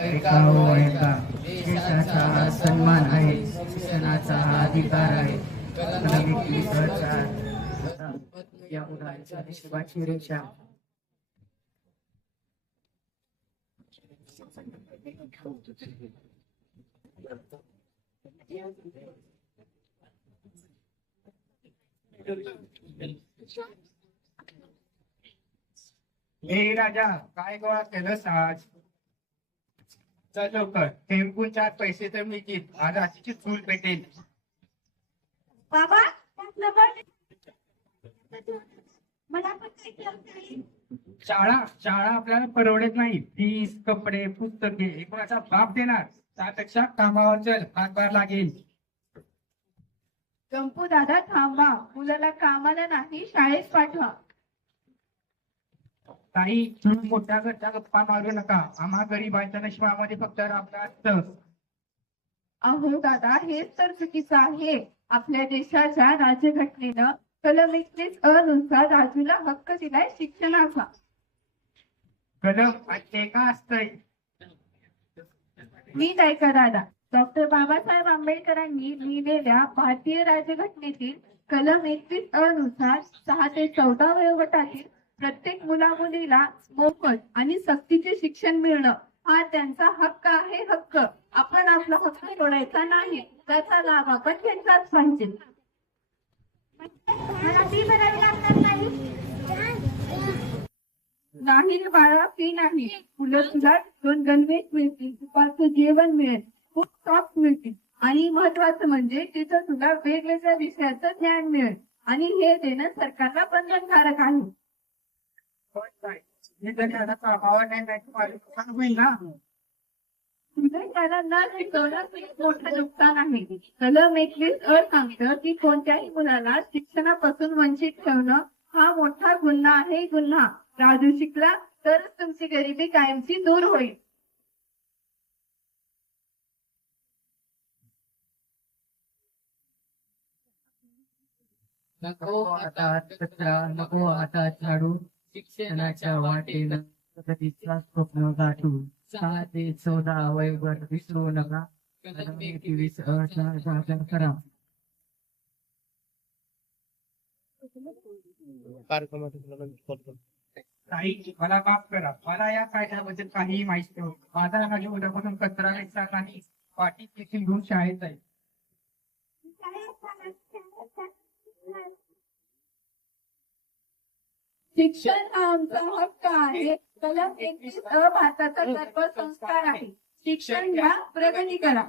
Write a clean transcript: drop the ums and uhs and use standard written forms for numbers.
ऐका हो ऐका, देशाचा हा सन्मान आहे, शिक्षणाचा हा अधिकार आहे. कलम 21 या उडायच्या हिशोबाची रेषा. हे राजा, काय गोळा केलंस आज? चल लवकर, टेम्पून 4 पैसे तर मिळतील. आज आजची चूल पेटेल. बाबा त्यातलं बघ. मला पण काही कळत नाही. शाळा आपल्याला परवडत नाही. फीस, कपडे, पुस्तके हे कोणाचा बाप देणार? त्यापेक्षा कामावर चल, हातभार लागेल. गंपू दादा थांबा, मुलाला कामाला नाही शाळेत पाठवा. ताई, तुम्ही मोठ्या घरच्या गप्पा मारू नका. आम्हा गरीबांच्या नशिबामध्ये फक्त राबलं असतं. अहो दादा हेच तर चुकीचं आहे. आपल्या देशाच्या राज्यघटनेनं कलम 21 नुसार राजूला हक्क दिलाय शिक्षणाचा. कलम ते का असतंय? नीट ऐका दादा, डॉक्टर बाबासाहेब आंबेडकरांनी लिहिलेल्या भारतीय राज्यघटनेतील कलम 21 नुसार 6 ते 14 वयोगटातील प्रत्येक मुलामुलीला मोफत आणि सक्तीचे शिक्षण मिळणं हा त्यांचा हक्क आहे. हक्क आपण आपला हक्क सोडायचा नाही, त्याचा लाभ आपण घेतलाच पाहिजे. मला फी भरावी लागणार नाही. नाही रे बाळा, फी नाही. उलट तुला 2 गणवेश मिळतील, दुपारचं जेवण मिळेल, खूप टॉप मिळतील आणि महत्वाचं म्हणजे तिथं तुला वेगवेगळ्या विषयाचं ज्ञान मिळेल आणि हे देणं सरकारला बंधनकारक आहे. मी जर त्याला कामावर नाही जायचं, माझं नुकसान होईल ना. तुझं त्याला न शिकवणं खूप मोठं नुकसान आहे. कलम 21 सांगतं की कोणत्याही मुलाला शिक्षणापासून वंचित ठेवणं हा मोठा गुन्हा आहे. गुन्हा. राजू शिकला तरच तुमची गरिबी कायमची दूर होईल. नको आता कचरा, नको आता झाडू, शिक्षणाच्या वाटेनं प्रगतीचा स्वप्न गाठू. 6 ते 14 वयोगट विसरू नका. कलम 21 चा वापर करा. ताई, मला माफ करा. मला या कायद्याबद्दल काहीही माहिती नव्हतं. माझा माझ्या उद्यापासून कचरा वेचला नाही, पाठी देखील घेऊन शाळेत जाईल. शिक्षण हा आमचा हक्क आहे. कलम 21 भारताचा सर्व संस्कार आहे. शिक्षण घ्या, प्रगती करा.